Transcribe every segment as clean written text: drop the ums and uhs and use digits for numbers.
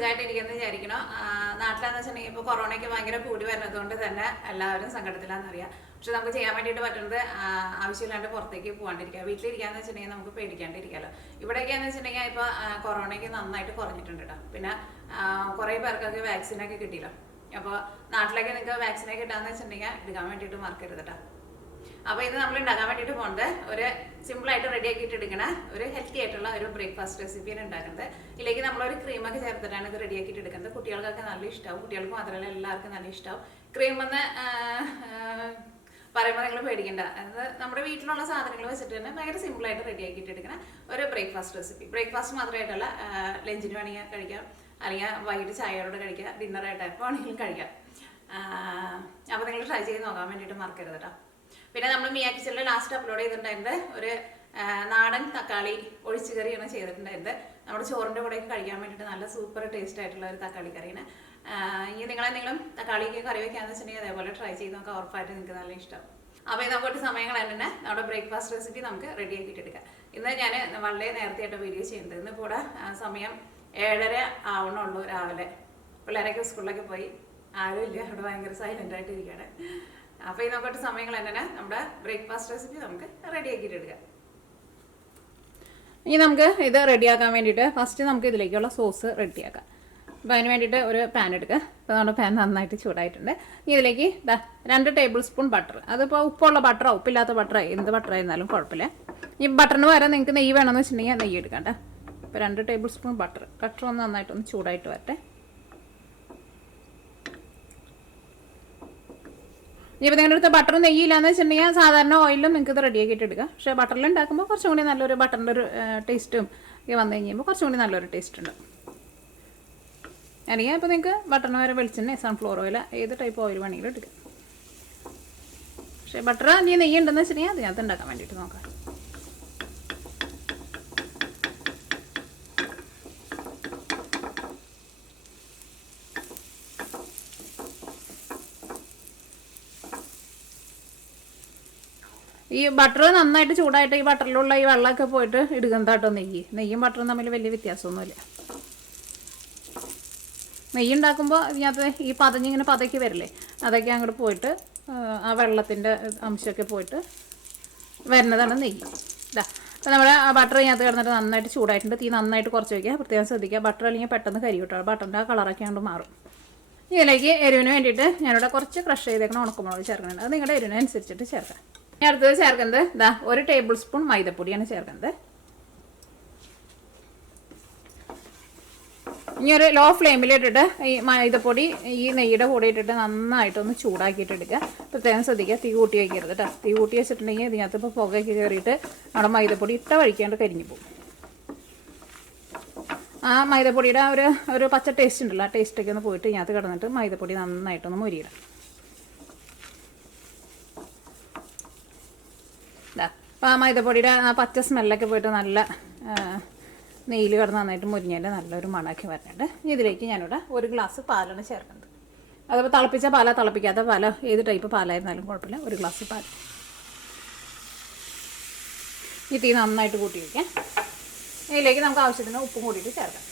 സുഖമായിട്ടിരിക്കുന്നത് വിചാരിക്കണം. നാട്ടിലെന്ന് വെച്ചിട്ടുണ്ടെങ്കിൽ ഇപ്പോൾ കൊറോണയ്ക്ക് ഭയങ്കര കൂടി വരുന്നതുകൊണ്ട് തന്നെ എല്ലാവരും സങ്കടത്തിലാണെന്നറിയാം. പക്ഷെ നമുക്ക് ചെയ്യാൻ വേണ്ടിയിട്ട് പറ്റുന്നത് ആവശ്യമില്ലാണ്ട് പുറത്തേക്ക് പോകാണ്ടിരിക്കുക. വീട്ടിലിരിക്കാന്ന് വെച്ചിട്ടുണ്ടെങ്കിൽ നമുക്ക് പേടിക്കാണ്ടിരിക്കാമല്ലോ. ഇവിടെയൊക്കെയാന്ന് വെച്ചിട്ടുണ്ടെങ്കിൽ ഇപ്പോൾ കൊറോണയ്ക്ക് നന്നായിട്ട് കുറഞ്ഞിട്ടുണ്ട് കേട്ടോ. പിന്നെ കുറേ പേർക്കൊക്കെ വാക്സിനൊക്കെ കിട്ടിയല്ലോ. അപ്പോൾ നാട്ടിലേക്ക് നിങ്ങൾക്ക് വാക്സിനൊക്കെ കിട്ടാന്ന് വെച്ചിട്ടുണ്ടെങ്കിൽ എടുക്കാൻ വേണ്ടിയിട്ട് മറക്കരുത് കേട്ടോ. അപ്പോൾ ഇത് നമ്മൾ ഉണ്ടാക്കാൻ വേണ്ടിയിട്ട് പോകുന്നത് ഒരു സിമ്പിളായിട്ട് റെഡി ആക്കിയിട്ട് എടുക്കണ ഒരു ഹെൽത്തി ആയിട്ടുള്ള ഒരു ബ്രേക്ക്ഫാസ്റ്റ് റെസിപ്പിയാണ് ഉണ്ടാക്കുന്നത്. ഇതിലേക്ക് നമ്മളൊരു ക്രീമൊക്കെ ചേർത്തിട്ടാണ് ഇത് റെഡി ആക്കിയിട്ട് എടുക്കുന്നത്. കുട്ടികൾക്കൊക്കെ നല്ല ഇഷ്ടമാവും. കുട്ടികൾക്ക് മാത്രമല്ല എല്ലാവർക്കും നല്ല ഇഷ്ടമാവും. ക്രീമെന്ന് പറയുമ്പോൾ നിങ്ങൾ പേടിക്കേണ്ട. അത് നമ്മുടെ വീട്ടിലുള്ള സാധനങ്ങൾ വെച്ചിട്ട് തന്നെ ഭയങ്കര സിമ്പിളായിട്ട് റെഡി ആക്കിയിട്ട് എടുക്കുന്ന ഒരു ബ്രേക്ക്ഫാസ്റ്റ് റെസിപ്പി. ബ്രേക്ക്ഫാസ്റ്റ് മാത്രമായിട്ടല്ല, ലഞ്ചിന് വേണമെങ്കിൽ കഴിക്കാം, അല്ലെങ്കിൽ വൈകിട്ട് ചായയോട് കഴിക്കാം, ഡിന്നറായിട്ട് എപ്പോൾ വേണമെങ്കിലും കഴിക്കാം. അപ്പോൾ നിങ്ങൾ ട്രൈ ചെയ്ത് നോക്കാൻ വേണ്ടിയിട്ട് മറക്കരുത് കേട്ടോ. പിന്നെ നമ്മൾ മിയാക്കിച്ചലിൽ ലാസ്റ്റ് അപ്ലോഡ് ചെയ്തിട്ടുണ്ടായിരുന്നത് ഒരു നാടൻ തക്കാളി ഒഴിച്ചു കറിയാണ് ചെയ്തിട്ടുണ്ടായിരുന്നത്. നമ്മുടെ ചോറിൻ്റെ കൂടെയൊക്കെ കഴിക്കാൻ വേണ്ടിയിട്ട് നല്ല സൂപ്പർ ടേസ്റ്റ് ആയിട്ടുള്ള ഒരു തക്കാളി കറിയാണ്. ഇനി നിങ്ങളെന്തെങ്കിലും തക്കാളിക്ക് കറി വയ്ക്കാന്ന് വെച്ചിട്ടുണ്ടെങ്കിൽ അതേപോലെ ട്രൈ ചെയ്ത് നോക്കാം. ഉറപ്പായിട്ട് നിങ്ങൾക്ക് നല്ല ഇഷ്ടം. അപ്പോൾ ഇത് നമുക്കൊരു സമയങ്ങൾ തന്നെ നമ്മുടെ ബ്രേക്ക്ഫാസ്റ്റ് റെസിപ്പി നമുക്ക് റെഡി ആക്കിയിട്ട് എടുക്കാം. ഇന്ന് ഞാൻ വളരെ നേരത്തെ ആയിട്ട് വീഡിയോ ചെയ്യുന്നത്. ഇന്ന് കൂടെ സമയം 7:30 ആവണുള്ളൂ രാവിലെ. പിള്ളേരൊക്കെ സ്കൂളിലൊക്കെ പോയി, ആരും ഇല്ല, അവിടെ ഭയങ്കര സൈലൻ്റ് ആയിട്ട് ഇരിക്കുകയാണ്. അപ്പോൾ ഇത് നമുക്കൊരു സമയങ്ങൾ തന്നെ നമ്മുടെ ബ്രേക്ക്ഫാസ്റ്റ് റെസിപ്പി നമുക്ക് റെഡി ആക്കിയിട്ട് എടുക്കാം. ഇനി നമുക്ക് ഇത് റെഡിയാക്കാൻ വേണ്ടിയിട്ട് ഫസ്റ്റ് നമുക്ക് ഇതിലേക്കുള്ള സോസ് റെഡിയാക്കാം. അപ്പോൾ അതിന് വേണ്ടിയിട്ട് ഒരു പാൻ എടുക്കുക. അപ്പോൾ നമ്മുടെ പാൻ നന്നായിട്ട് ചൂടായിട്ടുണ്ട്. ഇനി ഇതിലേക്ക് 2 ടേബിൾ സ്പൂൺ ബട്ടർ. അതിപ്പോൾ ഉപ്പുള്ള ബട്ടറോ ഉപ്പില്ലാത്ത ബട്ടറോ എന്ത് ബട്ടറായിരുന്നാലും കുഴപ്പമില്ല. ഈ ബട്ടറിന് പകരം നിങ്ങൾക്ക് നെയ്യ് വേണമെന്ന് വെച്ചിട്ടുണ്ടെങ്കിൽ നെയ്യ് എടുക്കണ്ട. അപ്പോൾ 2 ടേബിൾ സ്പൂൺ ബട്ടർ ഒന്ന് നന്നായിട്ടൊന്ന് ചൂടായിട്ട് വരട്ടെ. ഇപ്പോൾ നിങ്ങളുടെ അടുത്ത് ബട്ടർ നെയ്യില്ലാന്ന് വെച്ചിട്ടുണ്ടെങ്കിൽ സാധാരണ ഓയിലും നിങ്ങൾക്ക് ഇത് റെഡിയാക്കിയിട്ട് എടുക്കുക. പക്ഷേ ബട്ടറിൽ ഉണ്ടാക്കുമ്പോൾ കുറച്ചും കൂടി നല്ലൊരു ബട്ടറിൻ്റെ ഒരു ടേസ്റ്റും വന്നു കഴിയുമ്പോൾ കുറച്ചും കൂടി നല്ലൊരു ടേസ്റ്റ് ഉണ്ട്. അല്ലെങ്കിൽ ഇപ്പോൾ നിങ്ങൾക്ക് ബട്ടറിന് വരെ വെളിച്ചെണ്ണ, സൺഫ്ലവർ ഓയിൽ, ഏത് ടൈപ്പ് ഓയിൽ വേണമെങ്കിലും എടുക്കാം. പക്ഷേ ബട്ടർ ഇനി നെയ്യ് ഉണ്ടെന്ന് വെച്ചിട്ടുണ്ടെങ്കിൽ അതിനകത്ത് ഉണ്ടാക്കാൻ വേണ്ടിയിട്ട് നോക്കാം. ഈ ബട്ടർ നന്നായിട്ട് ചൂടായിട്ട് ഈ ബട്ടറിലുള്ള ഈ വെള്ളമൊക്കെ പോയിട്ട് ഇടുന്നതാട്ടോ നെയ്യും ബട്ടറും തമ്മിൽ വലിയ വ്യത്യാസമൊന്നുമില്ല. നെയ്യ് ഉണ്ടാക്കുമ്പോൾ ഇതിനകത്ത് ഈ പതഞ്ഞിങ്ങനെ പതയ്ക്ക് വരില്ലേ, അതൊക്കെ അങ്ങോട്ട് പോയിട്ട് ആ വെള്ളത്തിൻ്റെ അംശമൊക്കെ പോയിട്ട് വരുന്നതാണ് നെയ്യ്. ഇതാ അപ്പോൾ നമ്മുടെ ബട്ടർ ഇതിനകത്ത് കിടന്നിട്ട് നന്നായിട്ട് ചൂടായിട്ടുണ്ട്. തീ നന്നായിട്ട് കുറച്ച് വയ്ക്കുക, പ്രത്യേകം ശ്രദ്ധിക്കുക. ബട്ടർ അല്ലെങ്കിൽ പെട്ടെന്ന് കരി കിട്ടും, ബട്ടറിൻ്റെ ആ കളറൊക്കെ അങ്ങോട്ട് മാറും. ഇതിലേക്ക് എരിവിന് വേണ്ടിയിട്ട് ഞാനിവിടെ കുറച്ച് ക്രഷ് ചെയ്തേക്കണം ഉണക്കമുളക് ചേർക്കുന്നുണ്ട്. അത് നിങ്ങളുടെ എരിവിനനുസരിച്ചിട്ട് ചേർക്കാം. ഇനി അടുത്തത് ചേർക്കുന്നത് 1 ടേബിൾ സ്പൂൺ മൈദപ്പൊടിയാണ് ചേർക്കുന്നത്. ഇനി ഒരു ലോ ഫ്ലെയിമിലിട്ടിട്ട് ഈ മൈദപ്പൊടി ഈ നെയ്യുടെ കൂടെ ഇട്ടിട്ട് നന്നായിട്ടൊന്ന് ചൂടാക്കിയിട്ട് എടുക്കുക. പ്രത്യേകം ശ്രദ്ധിക്കുക, തീ കൂട്ടി വയ്ക്കരുത് കേട്ടോ. തീ കൂട്ടി വെച്ചിട്ടുണ്ടെങ്കിൽ ഇതിനകത്ത് ഇപ്പോൾ പുകയൊക്കെ കയറിയിട്ട് നമ്മുടെ മൈദപ്പൊടി ഇട്ട വഴിക്കാണ്ട് കരിഞ്ഞു പോകും. ആ മൈദപ്പൊടിയുടെ ഒരു പച്ച ടേസ്റ്റ് ഉണ്ടല്ലോ, ആ ടേസ്റ്റൊക്കെ ഒന്ന് പോയിട്ട് ഇതിനകത്ത് കിടന്നിട്ട് മൈദപ്പൊടി നന്നായിട്ടൊന്ന് മൊരിയിടാം. അപ്പോൾ ആ മൈദപ്പൊടിയുടെ ആ പച്ച സ്മെല്ലൊക്കെ പോയിട്ട് നല്ല നെയ്യിൽ കിടന്ന് നന്നായിട്ട് മുരിഞ്ഞതിൻ്റെ നല്ലൊരു മണമൊക്കെ വരുന്നുണ്ട്. ഇതിലേക്ക് ഞാനിവിടെ 1 ഗ്ലാസ് പാലാണ് ചേർക്കുന്നത്. അതിപ്പോൾ തിളപ്പിച്ച പാലോ തിളപ്പിക്കാത്ത പാലോ ഏത് ടൈപ്പ് പാലായിരുന്നാലും കുഴപ്പമില്ല. 1 ഗ്ലാസ് പാൽ. ഈ തീ നന്നായിട്ട് കൂട്ടി വയ്ക്കാം. ഇതിലേക്ക് നമുക്ക് ആവശ്യത്തിന് ഉപ്പും കൂടിയിട്ട് ചേർക്കാം.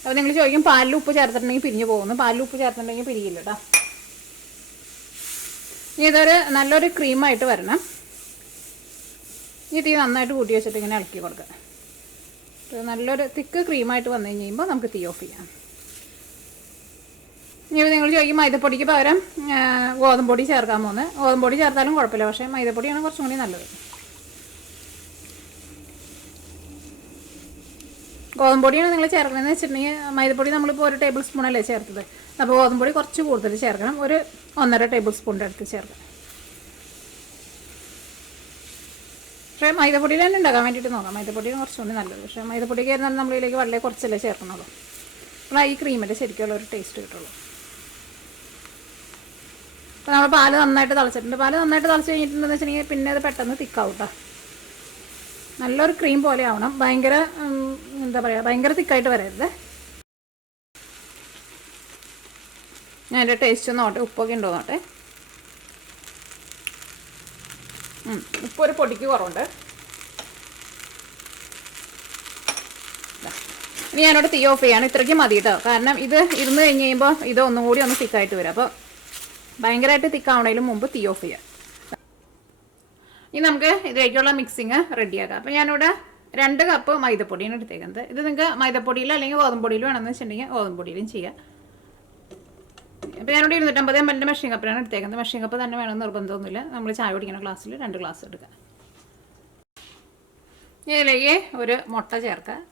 അപ്പോൾ നിങ്ങൾ ചോദിക്കും പാലിൽ ഉപ്പ് ചേർത്തിട്ടുണ്ടെങ്കിൽ പിരിഞ്ഞ് പോകുന്നു. പാലിൽ ഉപ്പ് ചേർത്തിട്ടുണ്ടെങ്കിൽ പിരിയില്ല കേട്ടോ. ഇതൊരു നല്ലൊരു ക്രീമായിട്ട് വരണം. ഈ തീ നന്നായിട്ട് കൂട്ടി വെച്ചിട്ട് ഇങ്ങനെ ഇളക്കി കൊടുക്കുക. നല്ലൊരു തിക്ക് ക്രീമായിട്ട് വന്നു കഴിയുമ്പോൾ നമുക്ക് തീ ഓഫ് ചെയ്യാം. ഇനി നിങ്ങൾ ചോദിക്കും മൈദപ്പൊടിക്ക് പകരം ഗോതമ്പൊടി ചേർക്കാൻ പോകുന്നത്. ഗോതമ്പൊടി ചേർത്താലും കുഴപ്പമില്ല, പക്ഷേ മൈദപ്പൊടിയാണ് കുറച്ചും കൂടി നല്ലത്. ഗോതമ്പൊടിയാണ് നിങ്ങൾ ചേർക്കണമെന്ന് വെച്ചിട്ടുണ്ടെങ്കിൽ മൈദപ്പൊടി നമ്മളിപ്പോൾ 1 ടേബിൾ സ്പൂണല്ലേ ചേർത്തത്. അപ്പോൾ ഗോതമ്പൊടി കുറച്ച് കൂടുതൽ ചേർക്കണം. ഒരു 1.5 ടേബിൾ സ്പൂണിൻ്റെ അടുത്ത് ചേർക്കണം. പക്ഷേ മൈദപ്പൊടിയിൽ തന്നെ ഉണ്ടാക്കാൻ വേണ്ടിയിട്ട് നോക്കാം. മൈദപ്പൊടിയാണ് കുറച്ചുകൂടി നല്ലത്. പക്ഷേ മൈദപ്പൊടിക്ക് ആയിരുന്നാലും നമ്മളിതിലേക്ക് വളരെ കുറച്ചല്ലേ ചേർക്കണുള്ളൂ. അപ്പോൾ ഈ ക്രീമിൻ്റെ ശരിക്കുള്ള ഒരു ടേസ്റ്റ് കിട്ടുള്ളൂ. അപ്പോൾ നമ്മൾ പാല് നന്നായിട്ട് തിളച്ചിട്ടുണ്ട്. പാല് നന്നായിട്ട് തിളച്ച് കഴിഞ്ഞിട്ടുണ്ടെന്ന് വെച്ചിട്ടുണ്ടെങ്കിൽ പിന്നെ അത് പെട്ടെന്ന് തിക്കാവും കേട്ടോ. നല്ലൊരു ക്രീം പോലെ ആവണം. ഭയങ്കര എന്താ പറയുക, ഭയങ്കര തിക്കായിട്ട് വരരുത്. ഞാൻ എൻ്റെ ടേസ്റ്റ് ഒന്ന് നോട്ടെ, ഉപ്പൊക്കെ ഉണ്ടോ നോട്ടെ. ഉപ്പ് ഒരു പൊടിക്ക് കുറവുണ്ട്. ഇനി ഞാനോട് തീ ഓഫ് ചെയ്യാണ്. ഇത്രയ്ക്ക് മതി കേട്ടോ. കാരണം ഇത് ഇരുന്ന് കഴിഞ്ഞ് കഴിയുമ്പോൾ ഇത് ഒന്നും കൂടി ഒന്ന് തിക്കായിട്ട് വരും. അപ്പോൾ ഭയങ്കരമായിട്ട് തിക്കാവണതിലും മുമ്പ് തീ ഓഫ് ചെയ്യാം. ഇനി നമുക്ക് ഇതിലേക്കുള്ള മിക്സിങ് റെഡിയാക്കാം. അപ്പോൾ ഞാനിവിടെ 2 കപ്പ് മൈദപ്പൊടിയാണ് എടുത്തേക്കുന്നത്. ഇത് നിങ്ങൾക്ക് മൈദപ്പൊടിയിലോ അല്ലെങ്കിൽ ഗോതമ്പൊടിയിലോ വേണമെന്ന് വെച്ചിട്ടുണ്ടെങ്കിൽ ഗോതമ്പൊടിയിലും ചെയ്യാം. അപ്പോൾ ഞാനിവിടെ 250 ml മെഷീൻ കപ്പിലാണ് എടുത്തേക്കുന്നത്. മെഷീൻ കപ്പ് തന്നെ വേണമെന്ന് നിർബന്ധമൊന്നുമില്ല. നമ്മൾ ചായ കുടിക്കുന്ന ഗ്ലാസ്സിൽ 2 ഗ്ലാസ് എടുക്കുക. ഇതിലേക്ക് ഒരു മുട്ട ചേർക്കുക.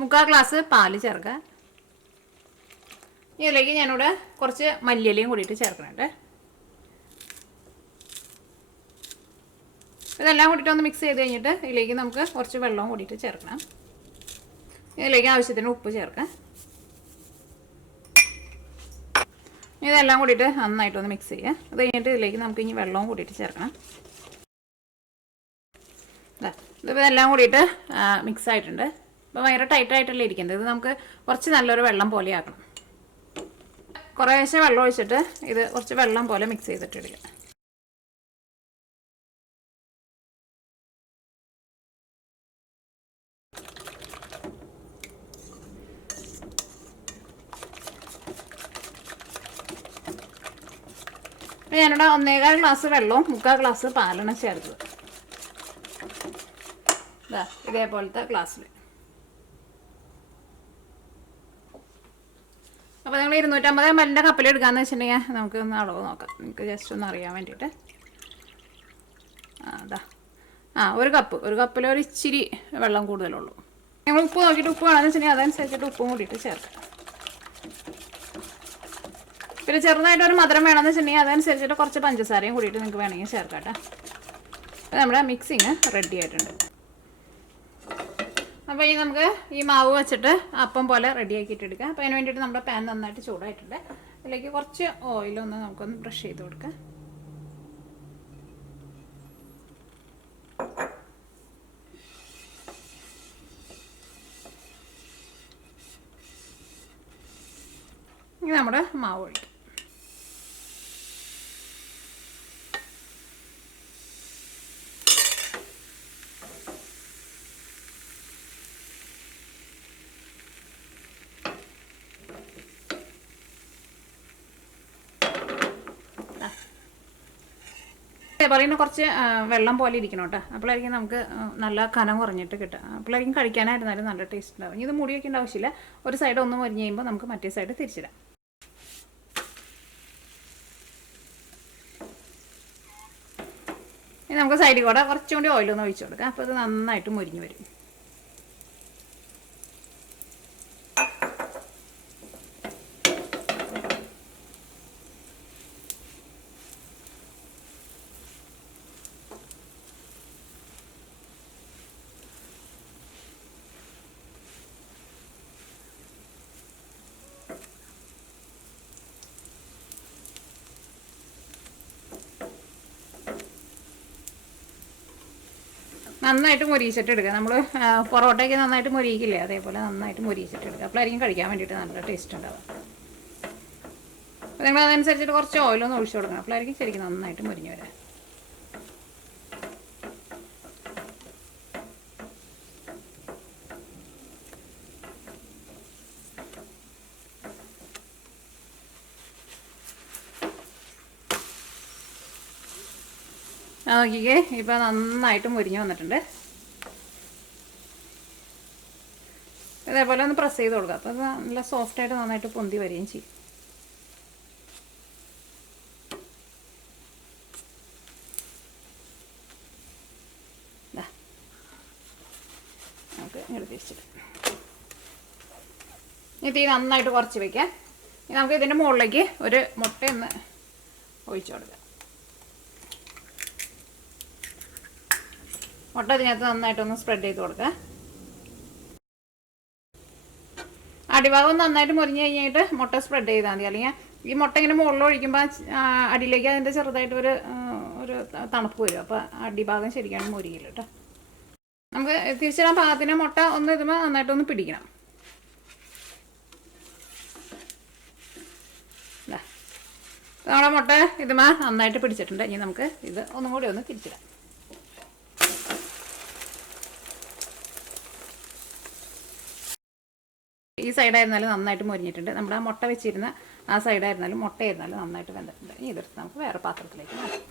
മുക്കാൽ ഗ്ലാസ് പാല് ചേർക്കുക. ഇതിലേക്ക് ഞാനിവിടെ കുറച്ച് മല്ലിയിലയും കൂടിയിട്ട് ചേർക്കണുണ്ട്. ഇതെല്ലാം കൂടിയിട്ട് ഒന്ന് മിക്സ് ചെയ്ത് കഴിഞ്ഞിട്ട് ഇതിലേക്ക് നമുക്ക് കുറച്ച് വെള്ളവും കൂടിയിട്ട് ചേർക്കണം. ഇതിലേക്ക് ആവശ്യത്തിന് ഉപ്പ് ചേർക്കാം. ഇതെല്ലാം കൂടിയിട്ട് നന്നായിട്ടൊന്ന് മിക്സ് ചെയ്യുക. അത് കഴിഞ്ഞിട്ട് ഇതിലേക്ക് നമുക്ക് ഇനി വെള്ളവും കൂടിയിട്ട് ചേർക്കണം. ഇതിപ്പോൾ എല്ലാം കൂടിയിട്ട് മിക്സ് ആയിട്ടുണ്ട്. അപ്പോൾ ഭയങ്കര ടൈറ്റായിട്ടല്ലേ ഇരിക്കുന്നത്. ഇത് നമുക്ക് കുറച്ച് നല്ലൊരു വെള്ളം പോലെ ആക്കണം. കുറേശ്ശെ വെള്ളം ഒഴിച്ചിട്ട് ഇത് കുറച്ച് വെള്ളം പോലെ മിക്സ് ചെയ്തിട്ട് എടുക്കുക. അപ്പോൾ ഞാനിവിടെ 1.25 ഗ്ലാസ് വെള്ളവും 3/4 ഗ്ലാസ് പാലാണ് ചേർത്തത്. ഇതേപോലത്തെ ഗ്ലാസ്സിൽ. അപ്പോൾ നിങ്ങൾ 250 ml കപ്പിൽ എടുക്കാമെന്ന് വെച്ചിട്ടുണ്ടെങ്കിൽ നമുക്ക് ഒന്ന് അളവ് നോക്കാം. നിങ്ങൾക്ക് ജസ്റ്റ് ഒന്ന് അറിയാൻ വേണ്ടിയിട്ട്. ഒരു കപ്പിൽ ഒരു ഇച്ചിരി വെള്ളം കൂടുതലുള്ളൂ. നിങ്ങൾ ഉപ്പ് നോക്കിയിട്ട് ഉപ്പ് വേണമെന്ന് വെച്ചിട്ടുണ്ടെങ്കിൽ അതനുസരിച്ചിട്ട് ഉപ്പും കൂടിയിട്ട് ചേർക്കാം. പിന്നെ ചെറുതായിട്ട് ഒരു മധുരം വേണമെന്ന് വെച്ചിട്ടുണ്ടെങ്കിൽ അതനുസരിച്ചിട്ട് കുറച്ച് പഞ്ചസാരയും കൂടിയിട്ട് നിങ്ങൾക്ക് വേണമെങ്കിൽ ചേർക്കാം കേട്ടോ. അപ്പോൾ നമ്മുടെ മിക്സിങ് റെഡി ആയിട്ടുണ്ട്. അപ്പോൾ ഇനി നമുക്ക് ഈ മാവ് വെച്ചിട്ട് അപ്പം പോലെ റെഡിയാക്കിയിട്ട് എടുക്കാം. അപ്പോൾ അതിന് വേണ്ടിയിട്ട് നമ്മുടെ പാൻ നന്നായിട്ട് ചൂടായിട്ടുണ്ട്. അതിലേക്ക് കുറച്ച് ഓയിലൊന്ന് നമുക്കൊന്ന് ബ്രഷ് ചെയ്ത് കൊടുക്കാം. ഇനി നമ്മുടെ മാവ് ഒഴിക്കും. പറയുന്ന കുറച്ച് വെള്ളം പോലെ ഇരിക്കണം കേട്ടോ. അപ്പോഴായിരിക്കും നമുക്ക് നല്ല കനം കുറഞ്ഞിട്ട് കിട്ടുക. അപ്പോഴായിരിക്കും കഴിക്കാനായിരുന്നാലും നല്ല ടേസ്റ്റ് ഉണ്ടാവും. ഇത് മൂടി വയ്ക്കേണ്ട ആവശ്യമില്ല. ഒരു സൈഡ് ഒന്ന് മൊരിഞ്ഞ് കഴിയുമ്പോൾ നമുക്ക് മറ്റേ സൈഡ് തിരിച്ചിടാം. ഇനി നമുക്ക് സൈഡിൽ കൂടെ കുറച്ചും കൂടി ഓയിലൊന്ന് ഒഴിച്ചു കൊടുക്കാം. അപ്പോൾ ഇത് നന്നായിട്ട് മൊരിഞ്ഞ് വരും. നന്നായിട്ട് മൊരിയിച്ചിട്ട് എടുക്കുക. നമ്മൾ പൊറോട്ടയ്ക്ക് നന്നായിട്ട് മൊരിയിക്കില്ലേ, അതേപോലെ നന്നായിട്ട് മൊരിയിച്ചിട്ട് എടുക്കുക. അപ്പോഴായിരിക്കും കഴിക്കാൻ വേണ്ടിയിട്ട് നല്ല ടേസ്റ്റ് ഉണ്ടാവുക. അപ്പോൾ നിങ്ങൾ അതനുസരിച്ചിട്ട് കുറച്ച് ഓയിലൊന്ന് ഒഴിച്ചു കൊടുക്കണം. അപ്പോഴായിരിക്കും ശരിക്കും നന്നായിട്ട് മൊരിഞ്ഞ് വരാം. നോക്കിക്കേ, ഇപ്പോൾ നന്നായിട്ട് മുരിഞ്ഞ് വന്നിട്ടുണ്ട്. ഇതേപോലെ ഒന്ന് പ്രസ് ചെയ്ത് കൊടുക്കുക. അപ്പോൾ അത് നല്ല സോഫ്റ്റായിട്ട് നന്നായിട്ട് പൊന്തി വരികയും ചെയ്യും. നമുക്ക് എടുത്ത് വെച്ചിട്ട് ഇത് നന്നായിട്ട് കുറച്ച് വയ്ക്കാം. ഇനി നമുക്ക് ഇതിൻ്റെ മുകളിലേക്ക് ഒരു മുട്ടയൊന്ന് ഒഴിച്ചു കൊടുക്കാം. മുട്ട ഇതിനകത്ത് നന്നായിട്ടൊന്ന് സ്പ്രെഡ് ചെയ്ത് കൊടുക്കുക. അടിഭാഗം നന്നായിട്ട് മുരിഞ്ഞ് കഴിഞ്ഞിട്ട് മുട്ട സ്പ്രെഡ് ചെയ്താൽ മതി. അല്ലെങ്കിൽ ഈ മുട്ട ഇങ്ങനെ മുകളിൽ ഒഴിക്കുമ്പോൾ അടിയിലേക്ക് അതിൻ്റെ ചെറുതായിട്ട് ഒരു തണുപ്പ് വരും. അപ്പോൾ അടിഭാഗം ശരിക്കും മുരിയില്ല കേട്ടോ. നമുക്ക് തിരിച്ചിടാൻ പാകത്തിന് മുട്ട ഒന്ന് ഇതുമ്പോൾ നന്നായിട്ടൊന്ന് പിടിക്കണം. നമ്മുടെ മുട്ട ഇതുമ്പോൾ നന്നായിട്ട് പിടിച്ചിട്ടുണ്ട്. ഇനി നമുക്ക് ഇത് ഒന്നും കൂടി ഒന്ന് തിരിച്ചിടാം. ഈ സൈഡായിരുന്നാലും നന്നായിട്ട് മൊരിഞ്ഞിട്ടുണ്ട്. നമ്മുടെ മുട്ട വെച്ചിരുന്ന ആ സൈഡായിരുന്നാലും മുട്ടയായിരുന്നാലും നന്നായിട്ട് വെന്തിട്ടുണ്ട്. ഇനി ഇതെടുത്ത് നമുക്ക് വേറെ പാത്രത്തിലേക്ക് മാറ്റാം.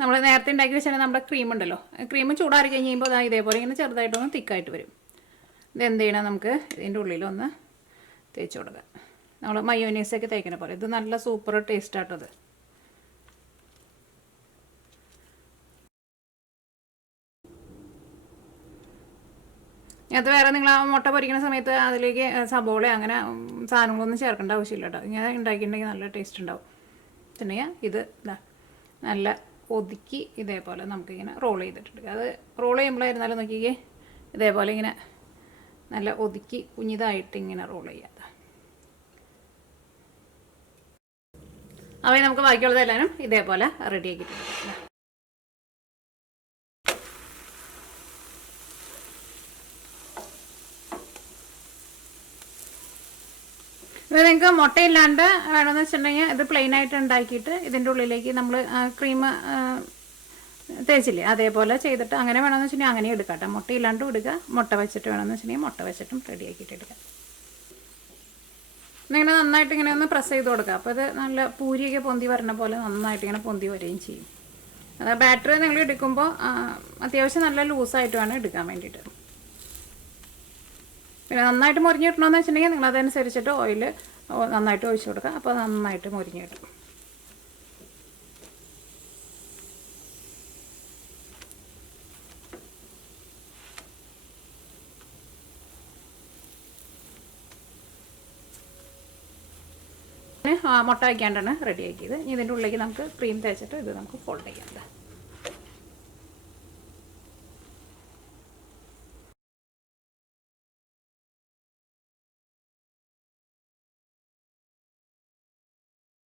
നമ്മൾ നേരത്തെ ഉണ്ടാക്കി വെച്ചാൽ നമ്മുടെ ക്രീം ഉണ്ടല്ലോ, ക്രീം ചൂടാറി കഴിഞ്ഞ് കഴിയുമ്പോൾ ഇതേപോലെ ഇങ്ങനെ ചെറുതായിട്ടൊന്ന് തിക്കായിട്ട് വരും. ഇതെന്ത് ചെയ്യണം, നമുക്ക് ഇതിൻ്റെ ഉള്ളിലൊന്ന് തേച്ച് കൊടുക്കാം. നമ്മൾ മയോനൈസൊക്കെ തേക്കണ പോലെ. ഇത് നല്ല സൂപ്പർ ടേസ്റ്റ് ആട്ടത്. അത് വേറെ നിങ്ങൾ ആ മുട്ട പൊരിക്കുന്ന സമയത്ത് അതിലേക്ക് സബോള അങ്ങനെ സാധനങ്ങളൊന്നും ചേർക്കേണ്ട ആവശ്യമില്ല കേട്ടോ. ഇങ്ങനെ ഉണ്ടാക്കിയിട്ടുണ്ടെങ്കിൽ നല്ല ടേസ്റ്റ് ഉണ്ടാവും. പിന്നെ ഇത് ഇതാ നല്ല ഒതുക്കി ഇതേപോലെ നമുക്കിങ്ങനെ റോൾ ചെയ്തിട്ടുണ്ട്. അത് റോൾ ചെയ്യുമ്പോഴായിരുന്നാലും നോക്കിക്കേ ഇതേപോലെ ഇങ്ങനെ നല്ല ഒതുക്കി കുഞ്ഞിതായിട്ട് ഇങ്ങനെ റോൾ ചെയ്യാം. അവയെ നമുക്ക് ബാക്കിയുള്ളതെല്ലാവരും ഇതേപോലെ റെഡിയാക്കിയിട്ടുണ്ട്. ഇത് നിങ്ങൾക്ക് മുട്ടയില്ലാണ്ട് വേണമെന്ന് വെച്ചിട്ടുണ്ടെങ്കിൽ ഇത് പ്ലെയിൻ ആയിട്ട് ഉണ്ടാക്കിയിട്ട് ഇതിൻ്റെ ഉള്ളിലേക്ക് നമ്മൾ ക്രീം തേച്ചില്ലേ അതേപോലെ ചെയ്തിട്ട് അങ്ങനെ വേണമെന്ന് വെച്ചിട്ടുണ്ടെങ്കിൽ അങ്ങനെ എടുക്കാം കേട്ടോ. മുട്ടയില്ലാണ്ടും എടുക്കുക, മുട്ട വെച്ചിട്ട് വേണമെന്ന് വെച്ചിട്ടുണ്ടെങ്കിൽ മുട്ട വെച്ചിട്ടും റെഡിയാക്കിയിട്ട് എടുക്കാം. ഇങ്ങനെ നന്നായിട്ട് ഇങ്ങനെ ഒന്ന് പ്രസ് ചെയ്ത് കൊടുക്കുക. അപ്പോൾ അത് നല്ല പൂരിയൊക്കെ പൊന്തി വരണ പോലെ നന്നായിട്ട് ഇങ്ങനെ പൊന്തി വരികയും ചെയ്യും. അത് ബാറ്ററി നിങ്ങൾ എടുക്കുമ്പോൾ അത്യാവശ്യം നല്ല ലൂസായിട്ട് വേണം എടുക്കാൻ വേണ്ടിയിട്ട്. പിന്നെ നന്നായിട്ട് മുരിഞ്ഞ് കിട്ടണമെന്ന് വെച്ചിട്ടുണ്ടെങ്കിൽ നിങ്ങൾ അതനുസരിച്ചിട്ട് ഓയിൽ നന്നായിട്ട് ഒഴിച്ച് കൊടുക്കുക. അപ്പോൾ നന്നായിട്ട് മുരിഞ്ഞ് കിട്ടും. മുട്ട വയ്ക്കാണ്ടാണ് റെഡിയാക്കിയത്. ഇനി ഇതിൻ്റെ ഉള്ളിലേക്ക് നമുക്ക് ക്രീം തേച്ചിട്ട് ഇത് നമുക്ക് ഫോൾഡ് ചെയ്യാം.